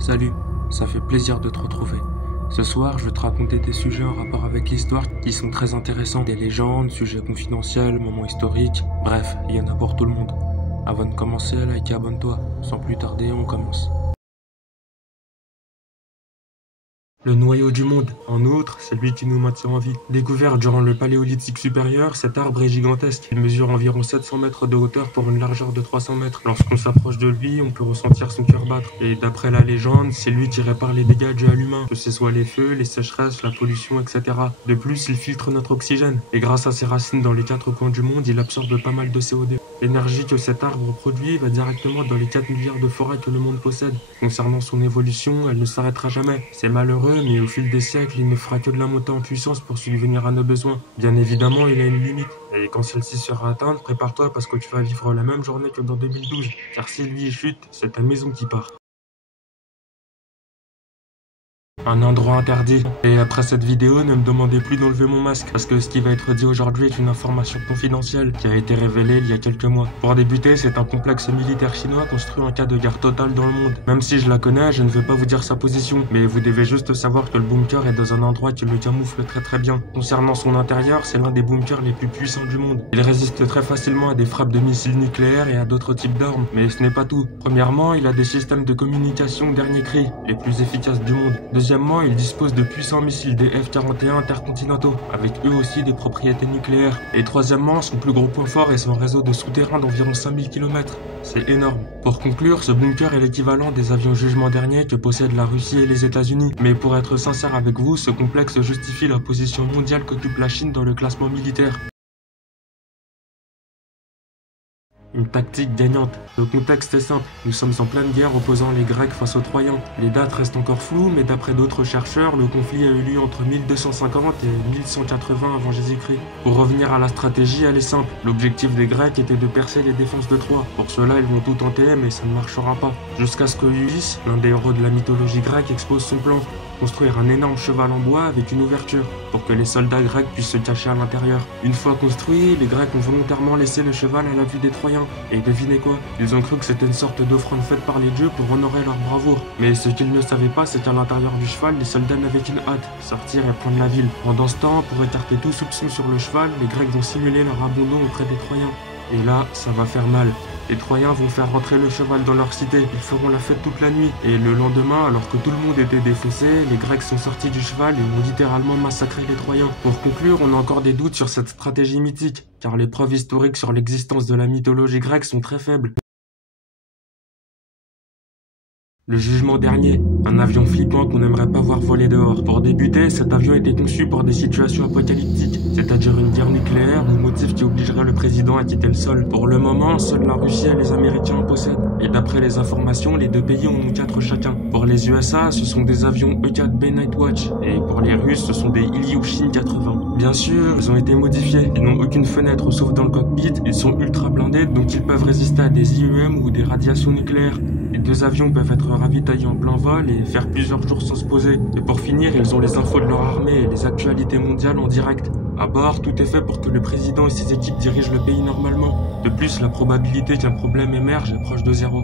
Salut, ça fait plaisir de te retrouver. Ce soir, je vais te raconter des sujets en rapport avec l'histoire qui sont très intéressants. Des légendes, sujets confidentiels, moments historiques, bref, il y en a pour tout le monde. Avant de commencer, like et abonne-toi. Sans plus tarder, on commence. Le noyau du monde, en outre, c'est lui qui nous maintient en vie. Découvert durant le Paléolithique supérieur, cet arbre est gigantesque. Il mesure environ 700 mètres de hauteur pour une largeur de 300 mètres. Lorsqu'on s'approche de lui, on peut ressentir son cœur battre. Et d'après la légende, c'est lui qui répare les dégâts dus à l'humain, que ce soit les feux, les sécheresses, la pollution, etc. De plus, il filtre notre oxygène. Et grâce à ses racines dans les 4 coins du monde, il absorbe pas mal de CO2. L'énergie que cet arbre produit va directement dans les 4 milliards de forêts que le monde possède. Concernant son évolution, elle ne s'arrêtera jamais. C'est malheureux, mais au fil des siècles, il ne fera que de la montée en puissance pour subvenir à nos besoins. Bien évidemment, il a une limite. Et quand celle-ci sera atteinte, prépare-toi parce que tu vas vivre la même journée que dans 2012. Car si lui chute, c'est ta maison qui part. Un endroit interdit. Et après cette vidéo, ne me demandez plus d'enlever mon masque, parce que ce qui va être dit aujourd'hui est une information confidentielle qui a été révélée il y a quelques mois. Pour débuter, c'est un complexe militaire chinois construit en cas de guerre totale dans le monde. Même si je la connais, je ne vais pas vous dire sa position, mais vous devez juste savoir que le bunker est dans un endroit qui le camoufle très bien. Concernant son intérieur, c'est l'un des bunkers les plus puissants du monde. Il résiste très facilement à des frappes de missiles nucléaires et à d'autres types d'armes, mais ce n'est pas tout. Premièrement, il a des systèmes de communication dernier cri, les plus efficaces du monde. Deuxièmement, il dispose de puissants missiles des F-41 intercontinentaux, avec eux aussi des propriétés nucléaires. Et troisièmement, son plus gros point fort est son réseau de souterrains d'environ 5000 km. C'est énorme. Pour conclure, ce bunker est l'équivalent des avions Jugement Dernier que possèdent la Russie et les États-Unis. Mais pour être sincère avec vous, ce complexe justifie la position mondiale qu'occupe la Chine dans le classement militaire. Une tactique gagnante. Le contexte est simple. Nous sommes en pleine guerre opposant les Grecs face aux Troyens. Les dates restent encore floues, mais d'après d'autres chercheurs, le conflit a eu lieu entre 1250 et 1180 avant Jésus-Christ. Pour revenir à la stratégie, elle est simple. L'objectif des Grecs était de percer les défenses de Troie. Pour cela, ils vont tout tenter, mais ça ne marchera pas. Jusqu'à ce que Ulysse, l'un des héros de la mythologie grecque, expose son plan. Construire un énorme cheval en bois avec une ouverture, pour que les soldats grecs puissent se cacher à l'intérieur. Une fois construit, les Grecs ont volontairement laissé le cheval à la vue des Troyens. Et devinez quoi? Ils ont cru que c'était une sorte d'offrande faite par les dieux pour honorer leur bravoure. Mais ce qu'ils ne savaient pas, c'est qu'à l'intérieur du cheval, les soldats n'avaient qu'une hâte, sortir et prendre la ville. Pendant ce temps, pour écarter tout soupçon sur le cheval, les Grecs vont simuler leur abandon auprès des Troyens. Et là, ça va faire mal. Les Troyens vont faire rentrer le cheval dans leur cité. Ils feront la fête toute la nuit. Et le lendemain, alors que tout le monde était défaussé, les Grecs sont sortis du cheval et ont littéralement massacré les Troyens. Pour conclure, on a encore des doutes sur cette stratégie mythique, car les preuves historiques sur l'existence de la mythologie grecque sont très faibles. Le Jugement Dernier, un avion flippant qu'on n'aimerait pas voir voler dehors. Pour débuter, cet avion était conçu pour des situations apocalyptiques, c'est-à-dire une guerre nucléaire ou motif qui obligerait le président à quitter le sol. Pour le moment, seule la Russie et les Américains en possèdent. Et d'après les informations, les deux pays en ont 4 chacun. Pour les USA, ce sont des avions E-4B Nightwatch. Et pour les Russes, ce sont des Ilyushin 80. Bien sûr, ils ont été modifiés. Ils n'ont aucune fenêtre sauf dans le cockpit. Ils sont ultra blindés, donc ils peuvent résister à des IEM ou des radiations nucléaires. Les deux avions peuvent être ravitaillés en plein vol et faire plusieurs jours sans se poser. Et pour finir, ils ont les infos de leur armée et les actualités mondiales en direct. À bord, tout est fait pour que le président et ses équipes dirigent le pays normalement. De plus, la probabilité qu'un problème émerge est proche de 0.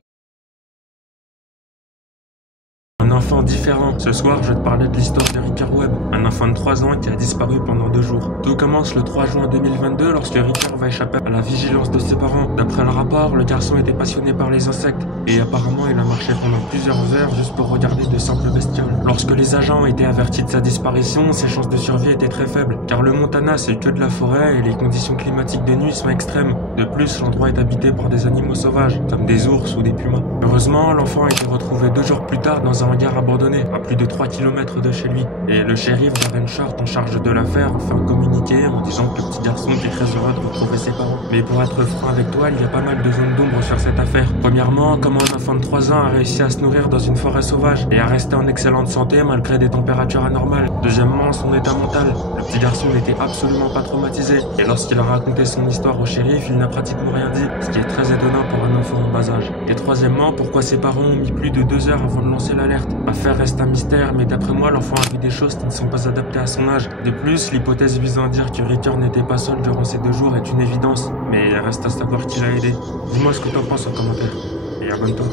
Un enfant différent. Ce soir, je vais te parler de l'histoire de Ricard Webb, un enfant de 3 ans qui a disparu pendant 2 jours. Tout commence le 3 juin 2022 lorsque Ricard va échapper à la vigilance de ses parents. D'après le rapport, le garçon était passionné par les insectes et apparemment il a marché pendant plusieurs heures juste pour regarder de simples bestioles. Lorsque les agents ont été avertis de sa disparition, ses chances de survie étaient très faibles, car le Montana c'est que de la forêt et les conditions climatiques de nuit sont extrêmes. De plus, l'endroit est habité par des animaux sauvages, comme des ours ou des pumas. Heureusement, l'enfant a été retrouvé 2 jours plus tard dans un hangar abandonné, à plus de 3 km de chez lui. Et le shérif Darren Short en charge de l'affaire a fait un communiqué en disant que le petit garçon était très heureux de retrouver ses parents. Mais pour être franc avec toi, il y a pas mal de zones d'ombre sur cette affaire. Premièrement, comment un enfant de 3 ans a réussi à se nourrir dans une forêt sauvage et à rester en excellente santé malgré des températures anormales. Deuxièmement, son état mental. Le petit garçon n'était absolument pas traumatisé. Et lorsqu'il a raconté son histoire au shérif, il n'a pratiquement rien dit, ce qui est très étonnant pour un enfant en bas âge. Et troisièmement, pourquoi ses parents ont mis plus de 2 heures avant de lancer l'alerte? L'affaire reste un mystère, mais d'après moi, l'enfant a vu des choses qui ne sont pas adaptées à son âge. De plus, l'hypothèse visant à dire que Ricard n'était pas seul durant ces 2 jours est une évidence, mais il reste à savoir qui l'a aidé. Dis-moi ce que t'en penses en commentaire, et abonne-toi.